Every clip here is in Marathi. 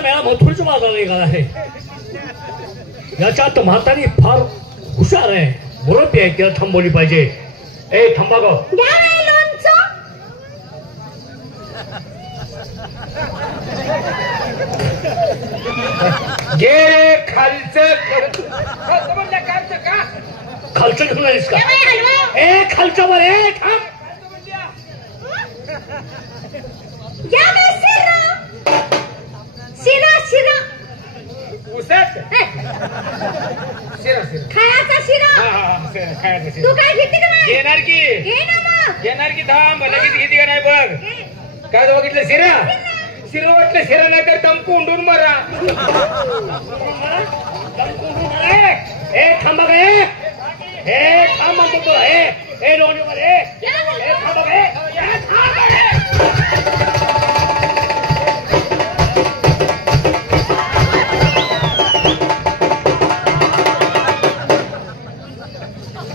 आजचा मेळा मथुरचा बाजार निघाला आहे. याच्यात म्हातारी फार हुशार आहे, मुरब्बी आहे, तिला थांबवली पाहिजे. ए थांबा गो. गे खालचं खालचं घेऊन आलीस का? ए खालच्या वर ए थांब. शिरा शिरा उसत शिरा शिरा खायचा शिरा. खायचं तू काय घेते का नाही? घेणार की घे ना मग. घेणार की थांब लगेच घेते का नाही बघ. काय बघितलं शिरा शिरा वाटलं शिरा नाही तर दम कोंडून मरा. ए थांबा गे. ए थांब म्हणतो तुला. ए लोणीवर ए थांबा गे.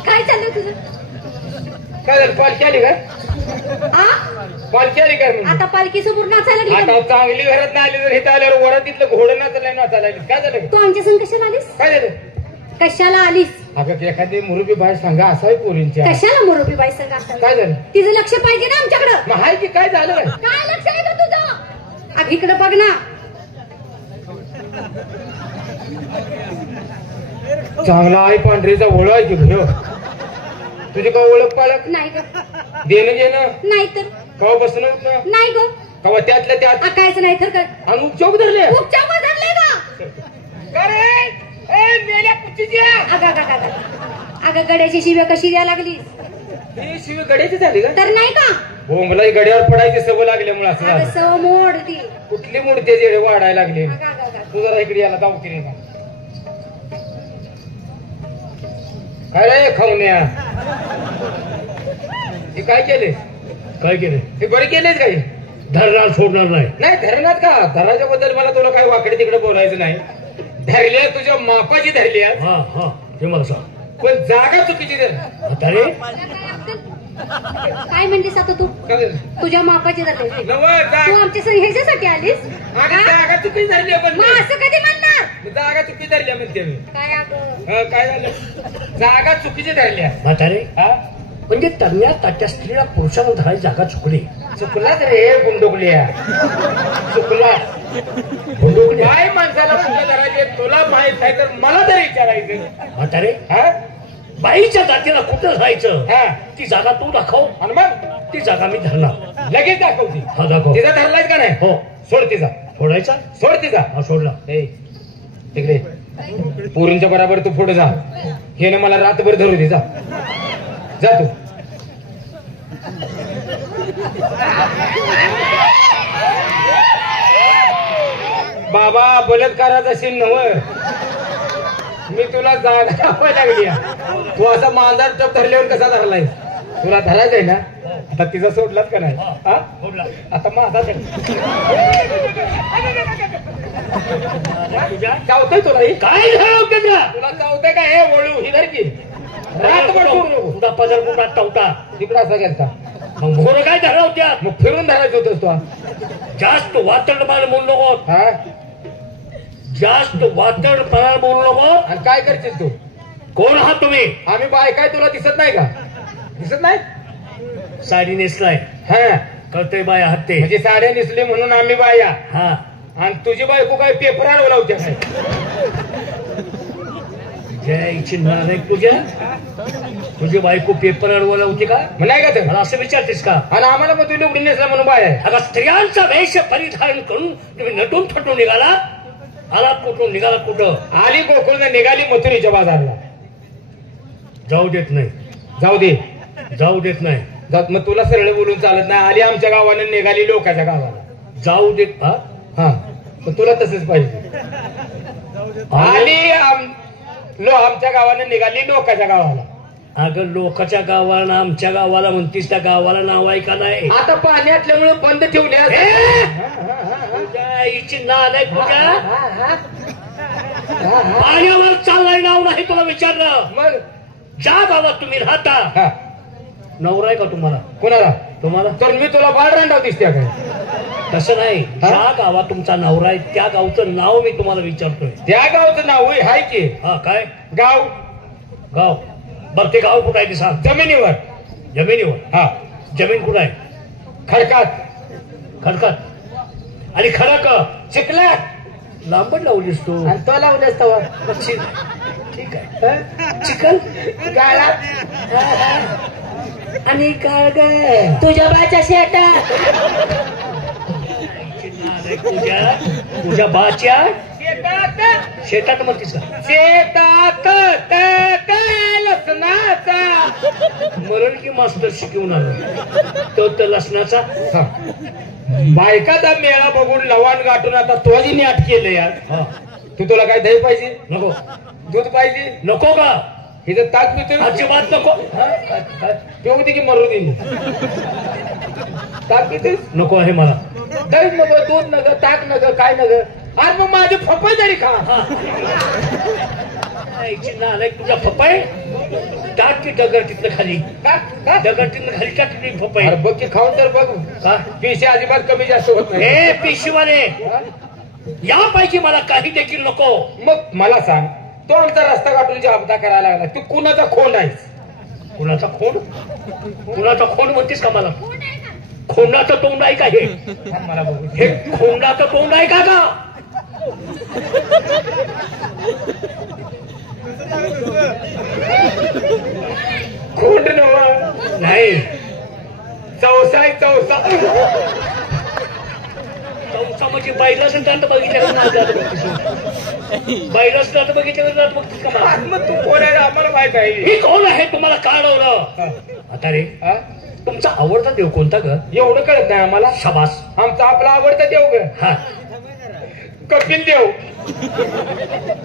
काय चाललंय तुझं? काय झालं पालखी आली का? पालखी आली का? आता पालखी समोर नाचायला लागली. आता चांगली घरात नाही आली तर इथं आल्यावर वरात तिथलं घोडं नाचायला लागली. काय झालं? तू आमच्या संग कशाला आलीस? काय झालं? कशाला आलीस? अगं एखादी मुरुबी बाई सांगा असावी पोरींच्या. कशाला मुरबी बाई संग असतात? काय झालं? तिचं लक्ष पाहिजे ना आमच्याकडं. मग हाय की काय झालं? काय लक्ष आहे का तुझं? अग इकडं बघ ना. चांगला आहे पांढरीचा ओळख आहे की भैया. तुझी का ओळख पाळख नाही ग. देणं घेणं नाही तर कवा बसणं उठणं नाही ग. कवा त्यातल्या त्यात आकायचं नाही तर कर. आणि उपचोक धरले. उपचार धरले का? मेल्या कुच्चीची अगं गड्याची शिव्या कशी द्यायला लागली? ही शिवी गड्याची झाली का? तर नाही का? हो मला गड्यावर पडायची सवय लागल्यामुळे असं अगं झालं. सव मोड ती. कुठली मूर्ती जेडे वाढायला लागली. अगं. तू जरा इकडे याला जाऊ की नाही. काय रे खाऊन्या हे काय केले? काय केले? हे बरे केलेच काही धरणार सोडणार नाही. नाही धरणात का? धराच्या बद्दल मला तुला काही वाकडे तिकडे बोलायचं नाही. धरल्या तुझ्या मापाची धरली हा हा ते मला सांग. पण जागा चुकीची धर. म्हातारे काय म्हणलीस आता तू? काय झालं? तुझ्या मापाची धरली. नवं तू आमच्या संग ह्याच्यासाठी आलीस? आणि जागा चुकी धरली पण मग असं कधी म्हणणार? जागा चुकी धरल्या म्हणते मी. काय अगं? काय झालं? जागा चुकीची धरल्या. म्हातारे हा म्हणजे तज्ञा तात्या स्त्रीला पुरुषाला धरायची जागा चुकली. चुकलाच रे गुंडोकल्या. चुकला. काय माणसाला कुठं धरायचे तुला माहित आहे तर मला तरी विचारायचं. म्हातारे हा बाईच्या जातीला कुठं राहायचं हा ती जागा तू दाखव. आणि मग ती जागा मी धरणार. लगेच दाखवती. हा दाखव. तिचा धरलाय का नाही? हो सोड तिचा. सोडायचा. सोड तिचा. हा सोडला. तिकडे पोरींच्या बरोबर तू पुढे जा. हे ना मला रातभर धरू दे. जा तू. बाबा बलात्काराचा सीन नव्ह. मी तुला जागा दाखवायला लागली. तू असा मांजर टप धरल्यावर कसा धरलाय? तुला धरायचंय ना? आता तिचा सोडलाच का नाही? हा सोडला. आता माझा चावतोय तुला. काय झालं तुला चावतंय का? हे वळू ही धर की. रातभर सोडू नको. तुझा पदर कुठा टवटा तिकडं असा गेलता. मग भोर काय धरा होत्या? मग फिरून धरायचं होतंस तू. जास्त वातडपणा बोलू नको. हा जास्त वातडपणा बोलू नको. आणि काय करशील तू? कोण आहात तुम्ही? आम्ही बाय काय तुला दिसत नाही का? दिसत नाही. साडी नेसलाय हा कळतंय बाय आहात ते. म्हणजे साड्या नेसले म्हणून आम्ही बाया. हा आणि तुझी बायको काय पेपरावर लावते काय? जयची नाही तुझ्या तुझी बायको पेपर अडवायला होती का? नाही का तर? मला असं विचारतेस का? आणि आम्हाला मग तू लुगडी नेसला म्हणून बाय आहे. आता स्त्रियांचा वेश परिधान करून तुम्ही नटून थटून निघाला. आलात कुठून? निघाला कुठं? आली गोकुळनं निघाली मथुरीच्या बाजारला. जाऊ देत नाही. जाऊ दे. जाऊ देत नाही. मग तुला सरळ बोलून चालत नाही. आली आमच्या गावानं निघाली लोकांच्या गावाला. जाऊ देत. हा हा पण तुला तसंच पाहिजे. आली आमच्या गावानं निघाली लोकांच्या गावाला. अगं लोकांच्या गावाला आमच्या गावाला म्हणतीस त्या गावाला नाव आहे का नाही? आता पाणी असल्यामुळे बंद ठेवले. हिची नाल आहे तुझ्या पाण्यावर चालणारी नाव नाही तुला विचारलं. मग ज्या गावात तुम्ही राहता नवरा आहे का तुम्हाला? कोणाला? तुम्हाला. तर मी तुला बाळ रांडाव दिसते काय? तसं नाही, ज्या गावात तुमचा नवरा आहे त्या गावचं नाव मी तुम्हाला विचारतोय. त्या गावचं नाव होय हाय की. हा काय गाव? गाव बरं ते गाव कुठं आहे ते सांग. जमिनीवर. जमिनीवर. हा. जमीन कुठं आहे? खडकात. खडकात. आणि खडक चिखलात. लांबट लावलीस तू. आणि तो लावलेस तवा. ठीक आहे. चिखल गाळात. आणि काय ग तुझ्या बाच्या शेतात तुझ्या बाच्या शेतात. शेतात म्हणतीस का? शेतात लसणाचा. मरण की मास्तर शिकवून आलो तो लसणाचा. बायकाचा मेळा बघून लवाण गाठून आता तोही नाट केलं यार. हा. तुला काय दही पाहिजे? नको. दूध पाहिजे? नको का? हे तर ताक पितो. अजिबात नको. पिऊ दे की मरू दे. ताक पितेस? नको आहे मला. दही नग, दूध नग, ताक नग, काय नग. अरे मग माझे फपई तरी खा. तुझ्या फपाय टाक की दगड तिथलं खाली. दगड तिथलं खाली टाक की फपाय. बघ की खाऊन तर बघ. पिशे अजिबात कमी जास्त होत नाही. हे पिशवाने यापैकी मला काही देखील नको. मग मला सांग, तो आमचा रस्ता गाठून जे अपघात करायला लागला तू कुणाचा खोंड आहेस? कुणाचा खोंड? कुणाचा खोंड म्हणतेस का मला? खोंडाचं तोंड आहे का हे? मला बघू. हे खोंडाचं तोंड आहे का गा? खोंड नव नाही. चौसा आहे चौसा. चौसा म्हणजे बाईला तर बघितलं बाईला तर बघितलं बघतीस का मला? मग तू कोण आहे आम्हाला माहित आहे. ही कोण आहे तुम्हाला काढवलं? आता रे तुमचा आवडता देव कोणता ग? एवढं कळत नाही आम्हाला. शाबास. आमचा आपला आवडता देव ग हा. कपिल देव.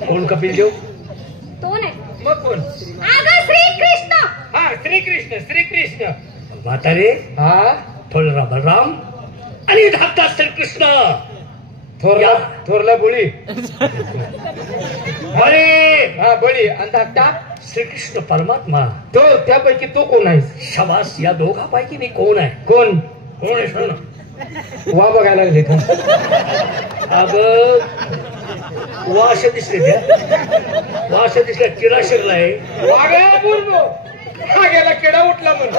कोण कपिल देव? तो नाही. मग कोण? अगं श्रीकृष्ण. हा श्रीकृष्ण. श्रीकृष्ण. म्हातारे हा. थोडा बलराम आणि धाकटा श्रीकृष्ण. थोरला बोळी. बळी. हा बळी. आणि धाकटा श्रीकृष्ण परमात्मा. तो त्यापैकी तो कोण आहे? शाबास. या दोघांपैकी मी कोण आहे? कोण? कोण आहे सांग ना. वा बघायला लागले का? अग वा असे दिसले त्या. वा असे दिसल्या किडा शिरलाय. वागा पूर्ण. हा गेला किडा उठला म्हणून.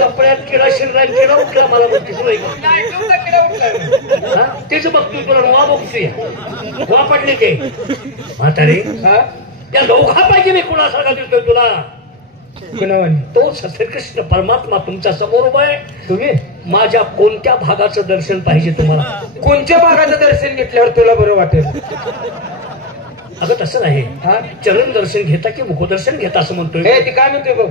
कपड्यात किडा शिरलाय. किडा उठला मला म्हणते तुला किडा उठला. तेच बघतोय तुला. वा बघतोय. वा पडले ते. म्हातारे त्या दोघांपैकी मी कुणासारखा दिसतोय तुला? तो श्रीकृष्ण परमात्मा तुमच्या समोर उभा आहे. तुम्ही माझ्या कोणत्या भागाचं दर्शन पाहिजे तुम्हाला? कोणत्या भागाचं दर्शन घेतल्यावर तुला बरं वाटेल? अगं तसं नाही. चरण दर्शन घेता की मुखदर्शन घेता असं म्हणतोय. हे ती काय म्हणतोय बघ.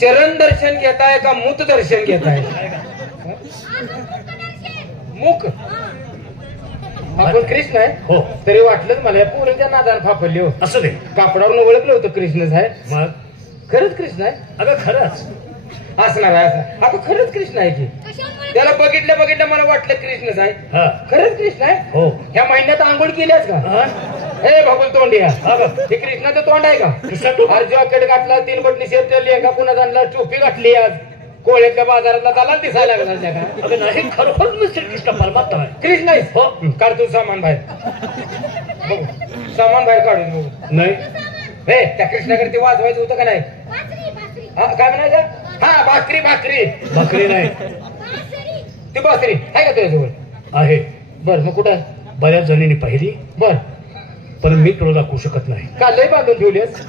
चरण दर्शन घेताय का मूत दर्शन घेताय? मुख. आपण कृष्ण आहे. हो. तरी वाटलंच मला पोरीच्या नादान फापरली हो. असं नाही. कापडावरून ओळखलं होतं कृष्णच आहे. मग खरंच कृष्ण आहे? अगं खरंच असणार आहे. असं आता खरंच कृष्ण आहे की? त्याला बघितलं मला वाटलं कृष्णच आहे. खरंच कृष्ण आहे? हो. ह्या महिन्यात आंघोळ केल्यास का? हे भगुल तोंडिया. हे कृष्णाचं तोंड आहे का? अरे जॉकेट घातला, 3 बटणी शर्ट लेंगा पुन्हा आणला, टोपी घातली, आज कोळ्यातल्या बाजारातला त्याला दिसायला लागला का? अगं नाही. खरोखर मी श्रीकृष्ण परमात्मा आहे. कृष्ण आहे? हो. काढ तू सामान बाहेर. बघू सामान बाहेर काढून बघू. नाही. हे त्या कृष्णाकडे ते वाजवायचं होतं का नाही? हा काय म्हणायचं? हा भाकरी. भाकरी नाही. ती बासरी आहे का तुझ्याजवळ? आहे. बर मग कुठं? बऱ्याच जणींनी पाहिली बर. पण मी तुला दाखवू शकत नाही. का लय बांधून ठेवलेस?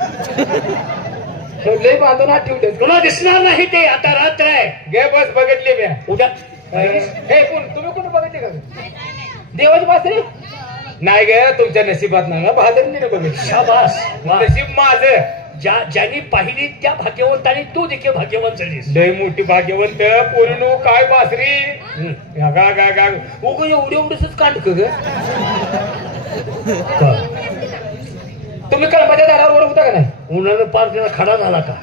लय बांधून हात ठेवलेस. तुला दिसणार नाही ते. आता रात्र आहे. गे बस बघितली मी उद्या. हे कोण? तुम्ही कोण बघितले का? देवाची बासरी नाही गे. तुमच्या नशिबात ना बहादरीने बघितली. शाबास. नशीब माझं. ज्यांनी पाहिली त्या भाग्यवंतांनी तू देखील भाग्यवंत झालीस. लय मोठी भाग्यवंत पोरीनो. काय बासरी. उग एवढंच कांडक ग. तुम्ही कळंबाच्या दारावर होता का नाही? उन्हानं पार त्याला खडा झाला का?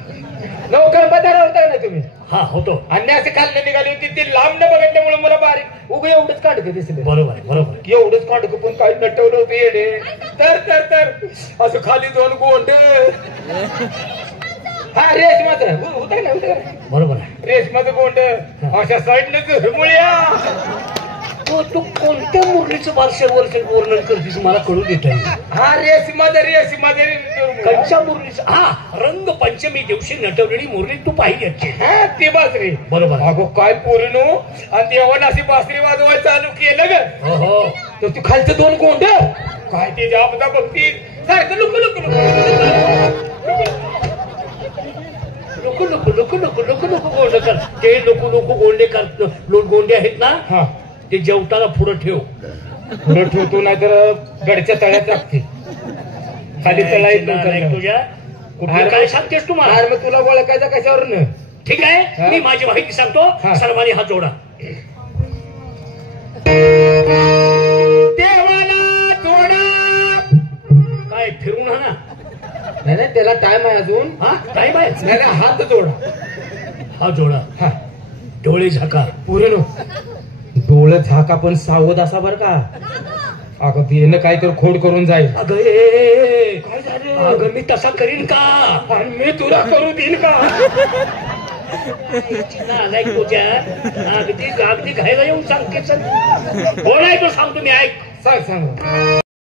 कळंबा दारावर होता का नाही तुम्ही? हा होतो. आणि असे खाल्ले निघाली होती. ती लांब न बघितल्यामुळे मला बारीक उग एवढंच कांडक दिसले. बरोबर. एवढंच कांडक पण काही नटवलं होतं येडे. तर असं खाली 2 गोंड हा रेशमाचं होतं ना होतं का? बरोबर आहे. रेशमाचं गोंड अशा साईडनं मुळ्या. तू कोणत्या मुरलीचं वर्णन करतेस मला कळू देत आहे. हा रेशमाचं कंच्या मुरलीचं हा रंगपंचमी दिवशी नटवलेली मुरली तू पाहिली याची. हा ते बासरी. बरोबर. अगो काय पोरीनो आणि देवानं अशी बासरी वाजवायला चालू केलं ग. हो तर तू खालचं दोन गोंड काय ते जाबदा बघती सारखं लुकू लुकू नको गोंड कर. ते नको गोंडे कर गोंडे आहेत ना. हा ते जेवताना पुढं ठेव. पुढे ठेवतो नाहीतर गडच्या तळ्यात लागते खाली तळा येत नंतर तुझ्या कुठे काय सांगतेस तुम्हाला. अरे मग तुला ओळखायचं कशावरून. ठीक आहे मी माझी माहिती सांगतो. हा. सर्वांनी हात जोडा. देवाला जोडा. काय फिरून हा ना. नाही त्याला टाइम आहे अजून. हा टाईम आहे. नाही हात जोडा. हा जोडा. हा डोळे झाका. पुरे नो डोळं झाका पण सावध असा बर का. अगं बेनं काय तर खोड करून जाईल. अगं काय झालं. अगं मी तसा करीन का. आणि मी तुला करू देईन का. तुझ्या अगदी घायला येऊन सांगते. कोण आहे तो सांगतो मी. ऐक. सांग